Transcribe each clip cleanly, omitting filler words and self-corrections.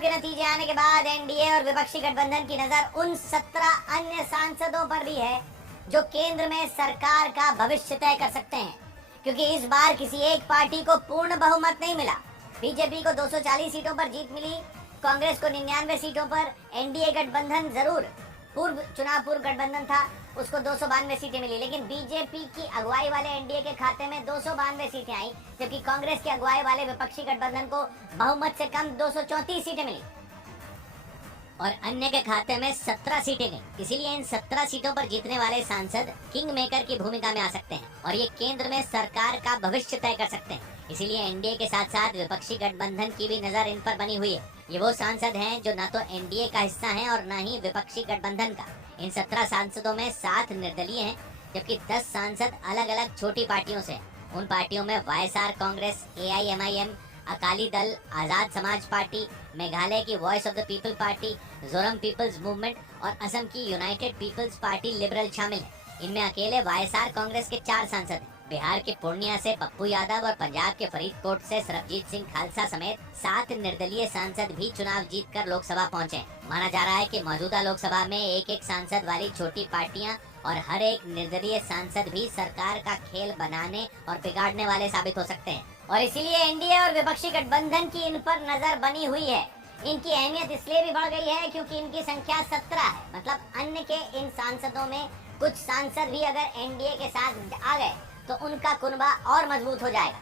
के नतीजे आने के बाद एनडीए और विपक्षी गठबंधन की नजर उन 17 अन्य सांसदों पर भी है जो केंद्र में सरकार का भविष्य तय कर सकते हैं, क्योंकि इस बार किसी एक पार्टी को पूर्ण बहुमत नहीं मिला। बीजेपी को 240 सीटों पर जीत मिली, कांग्रेस को 99 सीटों पर। एनडीए गठबंधन जरूर चुनाव पूर्व गठबंधन था, उसको 292 सीटें मिली, लेकिन बीजेपी की अगुवाई वाले एनडीए के खाते में 292 सीटें आई, जबकि कांग्रेस की अगुवाई वाले विपक्षी गठबंधन को बहुमत से कम 234 सीटें मिली और अन्य के खाते में 17 सीटें गई। इसीलिए इन 17 सीटों पर जीतने वाले सांसद किंग मेकर की भूमिका में आ सकते हैं और ये केंद्र में सरकार का भविष्य तय कर सकते हैं। इसीलिए एनडीए के साथ साथ विपक्षी गठबंधन की भी नजर इन पर बनी हुई है। ये वो सांसद हैं जो न तो एनडीए का हिस्सा हैं और न ही विपक्षी गठबंधन का। इन 17 सांसदों में 7 निर्दलीय हैं, जबकि 10 सांसद अलग अलग छोटी पार्टियों से। उन पार्टियों में YSR Congress, AIMIM, Akali Dal, Azad Samaj party, Meghalaya की voice of the people party, Zoram people's movement और असम की यूनाइटेड पीपल्स पार्टी लिबरल शामिल है। इनमें अकेले वाईएसआर कांग्रेस के 4 सांसद हैं। बिहार के पूर्णिया से पप्पू यादव और पंजाब के फरीदकोट से सरबजीत सिंह खालसा समेत 7 निर्दलीय सांसद भी चुनाव जीतकर लोकसभा पहुंचे। माना जा रहा है कि मौजूदा लोकसभा में एक एक सांसद वाली छोटी पार्टियां और हर एक निर्दलीय सांसद भी सरकार का खेल बनाने और बिगाड़ने वाले साबित हो सकते हैं और इसीलिए एनडीए और विपक्षी गठबंधन की इन पर नजर बनी हुई है। इनकी अहमियत इसलिए भी बढ़ गई है क्योंकि इनकी संख्या 17 है, मतलब अन्य के इन सांसदों में कुछ सांसद भी अगर एनडीए के साथ आ गए तो उनका कुनबा और मजबूत हो जाएगा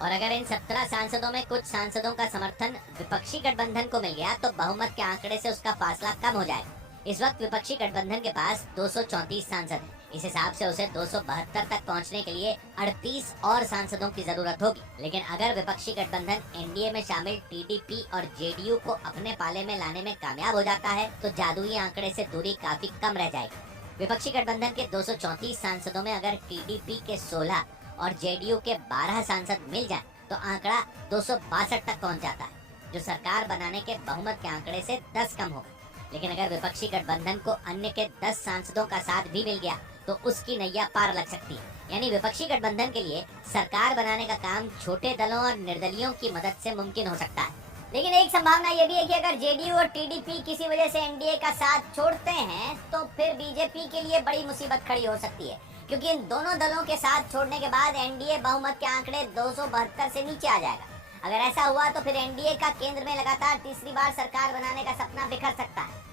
और अगर इन 17 सांसदों में कुछ सांसदों का समर्थन विपक्षी गठबंधन को मिल गया तो बहुमत के आंकड़े से उसका फासला कम हो जाएगा। इस वक्त विपक्षी गठबंधन के पास 234 सांसद हैं। इस हिसाब से उसे 272 तक पहुंचने के लिए 38 और सांसदों की जरूरत होगी। लेकिन अगर विपक्षी गठबंधन एनडीए में शामिल टीडीपी और जेडीयू को अपने पाले में लाने में कामयाब हो जाता है तो जादुई आंकड़े से दूरी काफी कम रह जाएगी। विपक्षी गठबंधन के 234 सांसदों में अगर टीडीपी के 16 और जेडीयू के 12 सांसद मिल जाएं तो आंकड़ा 262 तक पहुंच जाता है, जो सरकार बनाने के बहुमत के आंकड़े से 10 कम होगा। लेकिन अगर विपक्षी गठबंधन को अन्य के 10 सांसदों का साथ भी मिल गया तो उसकी नैया पार लग सकती है। यानी विपक्षी गठबंधन के लिए सरकार बनाने का काम छोटे दलों और निर्दलियों की मदद से मुमकिन हो सकता है। लेकिन एक संभावना यह भी है कि अगर जेडीयू और टीडीपी किसी वजह से एनडीए का साथ छोड़ते हैं तो फिर बीजेपी के लिए बड़ी मुसीबत खड़ी हो सकती है, क्योंकि इन दोनों दलों के साथ छोड़ने के बाद एनडीए बहुमत के आंकड़े 272 से नीचे आ जाएगा। अगर ऐसा हुआ तो फिर एनडीए का केंद्र में लगातार तीसरी बार सरकार बनाने का सपना बिखर सकता है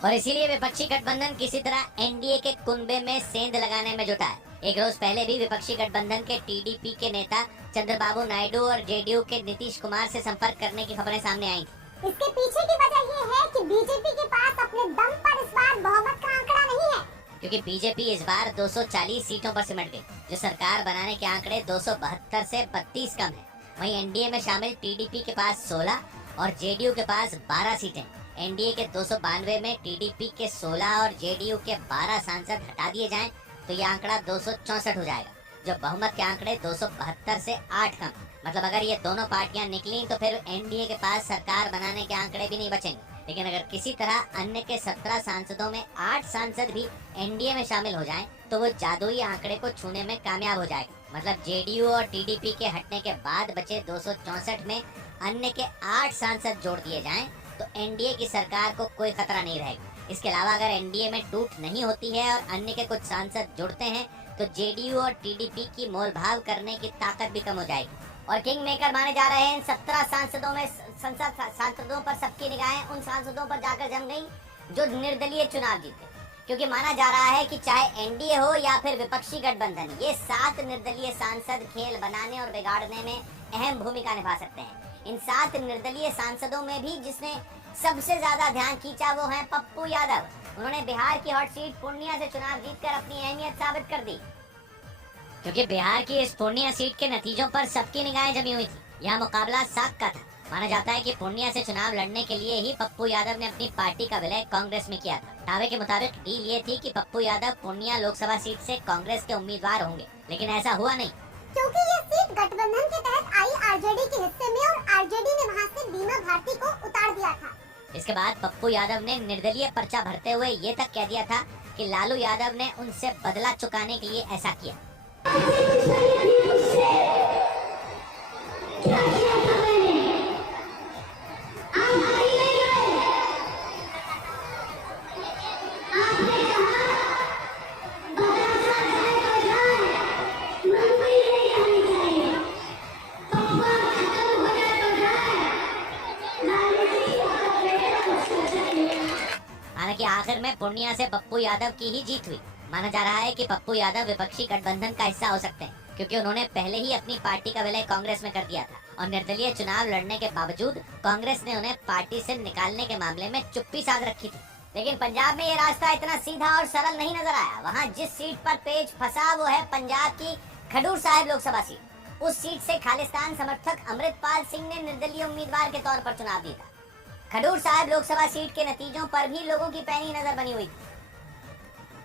और इसीलिए विपक्षी गठबंधन किसी तरह एनडीए के कुनबे में सेंध लगाने में जुटा है। एक रोज पहले भी विपक्षी गठबंधन के टीडीपी के नेता चंद्रबाबू नायडू और जेडीयू के नीतीश कुमार से संपर्क करने की खबरें सामने आई। इसके पीछे की वजह ये है कि बीजेपी के पास अपने दम पर इस बार बहुमत का आंकड़ा नहीं है, क्योंकि बीजेपी इस बार 240 सीटों पर सिमट गई, जो सरकार बनाने के आंकड़े 272 से 32 कम है। वहीं एनडीए में शामिल टीडीपी के पास 16 और जेडीयू के पास 12 सीटें। एनडीए के 292 में टीडीपी के 16 और जेडीयू के 12 सांसद हटा दिए जाएं तो ये आंकड़ा 264 हो जाएगा, जो बहुमत के आंकड़े 272 से 8 कम। मतलब अगर ये दोनों पार्टियां निकली तो फिर एनडीए के पास सरकार बनाने के आंकड़े भी नहीं बचेंगे। लेकिन अगर किसी तरह अन्य के 17 सांसदों में 8 सांसद भी एनडीए में शामिल हो जाएं तो वो जादुई आंकड़े को छूने में कामयाब हो जाएगा। मतलब जेडीयू और टीडीपी के हटने के बाद बचे 264 में अन्य के 8 सांसद जोड़ दिए जाएं तो एनडीए की सरकार को कोई खतरा नहीं रहेगा। इसके अलावा अगर एनडीए में टूट नहीं होती है और अन्य के कुछ सांसद जुड़ते हैं तो जेडीयू और टीडीपी की मोलभाव करने की ताकत भी कम हो जाएगी और किंग मेकर माने जा रहे हैं 17 सांसदों में संसद सांसदों पर सबकी निगाहें उन सांसदों पर जाकर जम गई जो निर्दलीय चुनाव जीते, क्योंकि माना जा रहा है कि चाहे एनडीए हो या फिर विपक्षी गठबंधन, ये 7 निर्दलीय सांसद खेल बनाने और बिगाड़ने में अहम भूमिका निभा सकते हैं। इन 7 निर्दलीय सांसदों में भी जिसने सबसे ज्यादा ध्यान खींचा वो है पप्पू यादव। उन्होंने बिहार की हॉट सीट पूर्णिया से चुनाव जीतकर अपनी अहमियत साबित कर दी, क्योंकि बिहार की इस पूर्णिया सीट के नतीजों पर सबकी निगाहें जमी हुई थी। यह मुकाबला साख का था। माना जाता है कि पूर्णिया से चुनाव लड़ने के लिए ही पप्पू यादव ने अपनी पार्टी का विलय कांग्रेस में किया था। दावे के मुताबिक डील ये थी कि पप्पू यादव पूर्णिया लोकसभा सीट से कांग्रेस के उम्मीदवार होंगे, लेकिन ऐसा हुआ नहीं, क्योंकि ये सीट गठबंधन के तहत आई आरजेडी के हिस्से में और आरजेडी ने वहां से बीमा भारती को उतार दिया था। इसके बाद पप्पू यादव ने निर्दलीय पर्चा भरते हुए ये तक कह दिया था कि लालू यादव ने उनसे बदला चुकाने के लिए ऐसा किया। पूर्णिया से पप्पू यादव की ही जीत हुई। माना जा रहा है कि पप्पू यादव विपक्षी गठबंधन का हिस्सा हो सकते हैं, क्योंकि उन्होंने पहले ही अपनी पार्टी का विलय कांग्रेस में कर दिया था और निर्दलीय चुनाव लड़ने के बावजूद कांग्रेस ने उन्हें पार्टी से निकालने के मामले में चुप्पी साध रखी थी। लेकिन पंजाब में ये रास्ता इतना सीधा और सरल नहीं नजर आया। वहाँ जिस सीट पर पेच फंसा वो है पंजाब की खडूर साहिब लोकसभा सीट। उस सीट से खालिस्तान समर्थक अमृतपाल सिंह ने निर्दलीय उम्मीदवार के तौर पर चुनाव दिया था। खडूर साहिब लोकसभा सीट के नतीजों पर भी लोगों की पैनी नजर बनी हुई थी,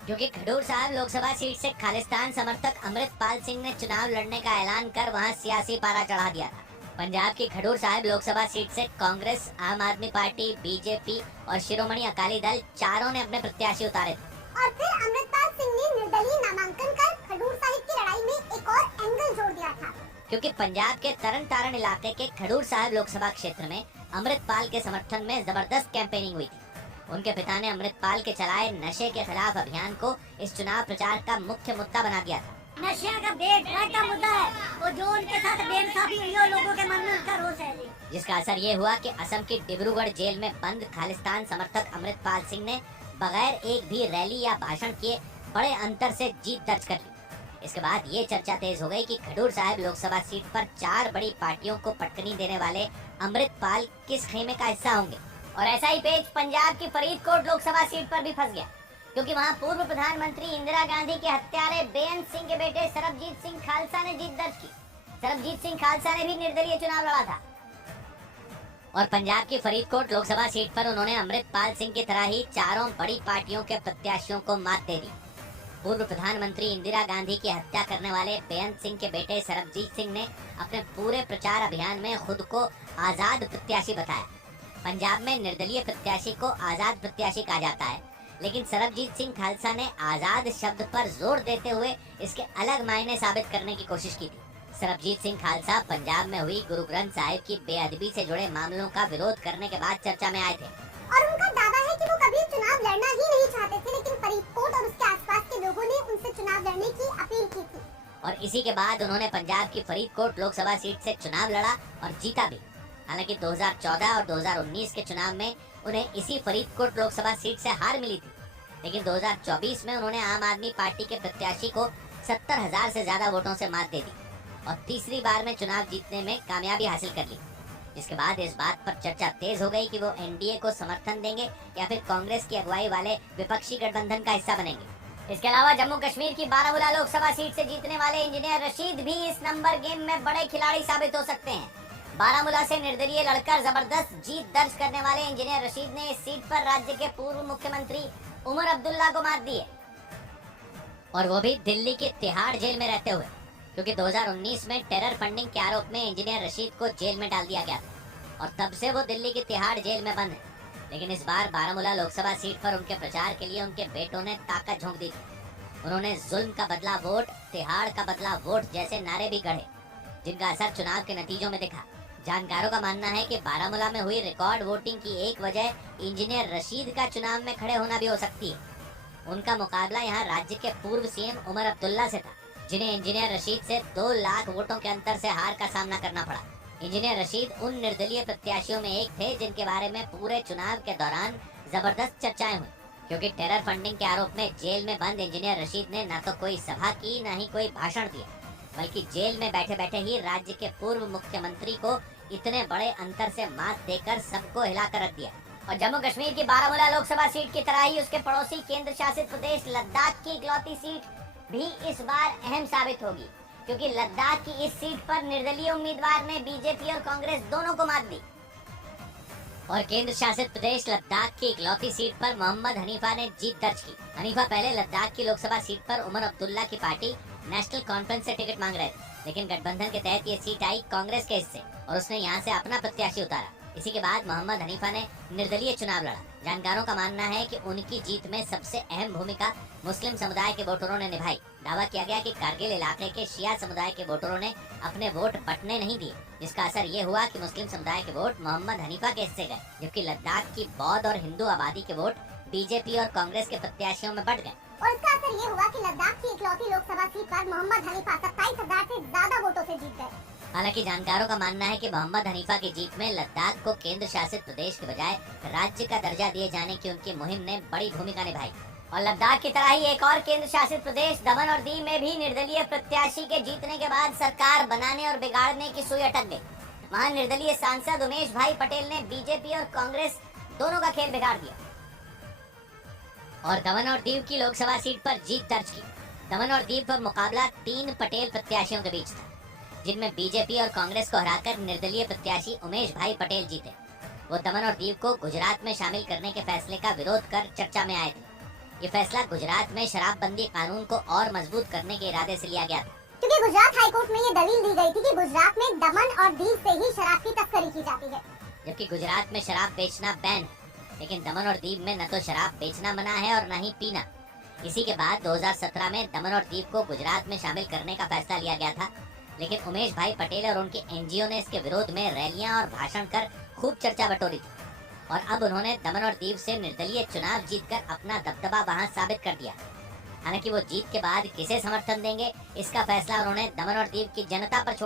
क्योंकि खडूर साहिब लोकसभा सीट से खालिस्तान समर्थक अमृतपाल सिंह ने चुनाव लड़ने का ऐलान कर वहां सियासी पारा चढ़ा दिया था। पंजाब की खडूर साहिब लोकसभा सीट से कांग्रेस, आम आदमी पार्टी, बीजेपी और शिरोमणि अकाली दल चारों ने अपने प्रत्याशी उतारे थे। और फिर अमृतपाल सिंह ने निर्दलीय नामांकन कर खडूर साहिब की लड़ाई में एक और एंगल जोड़ दिया था, क्योंकि पंजाब के तरन तारण इलाके के खडूर साहिब लोकसभा क्षेत्र में अमृतपाल के समर्थन में जबरदस्त कैंपेनिंग हुई थी। उनके पिता ने अमृतपाल के चलाए नशे के खिलाफ अभियान को इस चुनाव प्रचार का मुख्य मुद्दा बना दिया था। नशे का बेहद का मुद्दा है और जो उनके साथ बेइंसाफी हुई है लोगों के मन में उसका रोष है, जिसका असर ये हुआ कि असम की डिब्रूगढ़ जेल में बंद खालिस्तान समर्थक अमृतपाल सिंह ने बगैर एक भी रैली या भाषण किए बड़े अंतर से जीत दर्ज कर ली। इसके बाद ये चर्चा तेज हो गई कि खडूर साहिब लोकसभा सीट पर 4 बड़ी पार्टियों को पटकनी देने वाले अमृतपाल किस खेमे का हिस्सा होंगे। और ऐसा ही पेच पंजाब की फरीदकोट लोकसभा सीट पर भी फंस गया, क्योंकि वहां पूर्व प्रधानमंत्री इंदिरा गांधी के हत्यारे बेअंत सिंह के बेटे सरबजीत सिंह खालसा ने जीत दर्ज की। सरबजीत सिंह खालसा ने भी निर्दलीय चुनाव लड़ा था और पंजाब की फरीदकोट लोकसभा सीट पर उन्होंने अमृतपाल सिंह की तरह ही चारों बड़ी पार्टियों के प्रत्याशियों को मात दे दी। पूर्व प्रधानमंत्री इंदिरा गांधी की हत्या करने वाले बेअंत सिंह के बेटे सरबजीत सिंह ने अपने पूरे प्रचार अभियान में खुद को आजाद प्रत्याशी बताया। पंजाब में निर्दलीय प्रत्याशी को आजाद प्रत्याशी कहा जाता है, लेकिन सरबजीत सिंह खालसा ने आजाद शब्द पर जोर देते हुए इसके अलग मायने साबित करने की कोशिश की थी। सरबजीत सिंह खालसा पंजाब में हुई गुरु ग्रंथ साहिब की बेअदबी से जुड़े मामलों का विरोध करने के बाद चर्चा में आए थे और उनका दावा है कि वो कभी चुनाव लड़ना ही नहीं चाहते थे, लेकिन फरीदकोट और उसके आसपास के लोगों ने उनसे चुनाव लड़ने की अपील की थी। और इसी के बाद उन्होंने पंजाब की फरीदकोट लोकसभा सीट से चुनाव लड़ा और जीता भी। हालांकि 2014 और 2019 के चुनाव में उन्हें इसी फरीदकोट लोकसभा सीट से हार मिली थी, लेकिन 2024 में उन्होंने आम आदमी पार्टी के प्रत्याशी को 70,000 से ज्यादा वोटों से मात दे दी और तीसरी बार में चुनाव जीतने में कामयाबी हासिल कर ली। जिसके बाद इस बात पर चर्चा तेज हो गई कि वो एनडीए को समर्थन देंगे या फिर कांग्रेस की अगुवाई वाले विपक्षी गठबंधन का हिस्सा बनेंगे। इसके अलावा जम्मू कश्मीर की बारामूला लोकसभा सीट से जीतने वाले इंजीनियर रशीद भी इस नंबर गेम में बड़े खिलाड़ी साबित हो सकते हैं। बारामूला से निर्दलीय लड़कर जबरदस्त जीत दर्ज करने वाले इंजीनियर रशीद ने इस सीट पर राज्य के पूर्व मुख्यमंत्री उमर अब्दुल्ला को मात दी है, और वो भी दिल्ली की तिहाड़ जेल में रहते हुए, क्योंकि 2019 में टेरर फंडिंग के आरोप में इंजीनियर रशीद को जेल में डाल दिया गया था और तब से वो दिल्ली की तिहाड़ जेल में बंद है। लेकिन इस बार बारामूला लोकसभा सीट पर उनके प्रचार के लिए उनके बेटों ने ताकत झोंक दी थी। उन्होंने जुल्म का बदला वोट, तिहाड़ का बदला वोट जैसे नारे भी गढ़े, जिनका असर चुनाव के नतीजों में दिखा। जानकारों का मानना है कि बारामूला में हुई रिकॉर्ड वोटिंग की एक वजह इंजीनियर रशीद का चुनाव में खड़े होना भी हो सकती है। उनका मुकाबला यहाँ राज्य के पूर्व सीएम उमर अब्दुल्ला से था, जिन्हें इंजीनियर रशीद से 2 लाख वोटों के अंतर से हार का सामना करना पड़ा। इंजीनियर रशीद उन निर्दलीय प्रत्याशियों में एक थे जिनके बारे में पूरे चुनाव के दौरान जबरदस्त चर्चाएं हुई, क्योंकि टेरर फंडिंग के आरोप में जेल में बंद इंजीनियर रशीद ने न तो कोई सभा की न ही कोई भाषण दिया, बल्कि जेल में बैठे बैठे ही राज्य के पूर्व मुख्यमंत्री को इतने बड़े अंतर से मात देकर सबको हिलाकर रख दिया। और जम्मू कश्मीर की बारामूला लोकसभा सीट की तरह ही उसके पड़ोसी केंद्र शासित प्रदेश लद्दाख की इकलौती सीट भी इस बार अहम साबित होगी, क्योंकि लद्दाख की इस सीट पर निर्दलीय उम्मीदवार ने बीजेपी और कांग्रेस दोनों को मात दी और केंद्र शासित प्रदेश लद्दाख की इकलौती सीट पर मोहम्मद हनीफा ने जीत दर्ज की। हनीफा पहले लद्दाख की लोकसभा सीट पर उमर अब्दुल्ला की पार्टी नेशनल कॉन्फ्रेंस से टिकट मांग रहे थे, लेकिन गठबंधन के तहत ये सीट आई कांग्रेस के हिस्से और उसने यहाँ से अपना प्रत्याशी उतारा। इसी के बाद मोहम्मद हनीफा ने निर्दलीय चुनाव लड़ा। जानकारों का मानना है कि उनकी जीत में सबसे अहम भूमिका मुस्लिम समुदाय के वोटरों ने निभाई। दावा किया गया कि कारगिल इलाके के शिया समुदाय के वोटरों ने अपने वोट बंटने नहीं दिए, जिसका असर ये हुआ कि मुस्लिम समुदाय के वोट मोहम्मद हनीफा के हिस्से गए, जबकि लद्दाख की बौद्ध और हिंदू आबादी के वोट बीजेपी और कांग्रेस के प्रत्याशियों में बढ़ गए। और इसका असर ये हुआ कि लद्दाख की इकलौती लोकसभा सीट पर मोहम्मद हनीफा 27,000 से ज्यादा वोटों से जीत गए। हालांकि जानकारों का मानना है कि मोहम्मद हनीफा की जीत में लद्दाख को केंद्र शासित प्रदेश के बजाय राज्य का दर्जा दिए जाने की उनकी मुहिम ने बड़ी भूमिका निभाई। और लद्दाख की तरह ही एक और केंद्र शासित प्रदेश दमन और दीव में भी निर्दलीय प्रत्याशी के जीतने के बाद सरकार बनाने और बिगाड़ने की सुई अटक गई। वहां निर्दलीय सांसद उमेश भाई पटेल ने बीजेपी और कांग्रेस दोनों का खेल बिगाड़ दिया और दमन और दीव की लोकसभा सीट पर जीत दर्ज की। दमन और दीव पर मुकाबला 3 पटेल प्रत्याशियों के बीच था, जिनमें बीजेपी और कांग्रेस को हराकर निर्दलीय प्रत्याशी उमेश भाई पटेल जीते। वो दमन और दीव को गुजरात में शामिल करने के फैसले का विरोध कर चर्चा में आए थे। ये फैसला गुजरात में शराबबंदी कानून को और मजबूत करने के इरादे से लिया गया था, क्योंकि गुजरात हाईकोर्ट में ये दलील दी गई थी कि गुजरात में दमन और दीव से ही शराब की तस्करी की जाती है। जबकि गुजरात में शराब बेचना बैन है, लेकिन दमन और दीव में न तो शराब बेचना मना है और न ही पीना। इसी के बाद 2017 में दमन और दीव को गुजरात में शामिल करने का फैसला लिया गया था, लेकिन उमेश भाई पटेल और उनके एनजीओ ने इसके विरोध में रैलियां और भाषण कर खूब चर्चा बटोरी थी और अब उन्होंने दमन और दीव से निर्दलीय चुनाव जीतकर अपना दबदबा वहां साबित कर दिया। हालांकि वो जीत के बाद किसे समर्थन देंगे, इसका फैसला उन्होंने दमन और दीव की जनता पर छोड़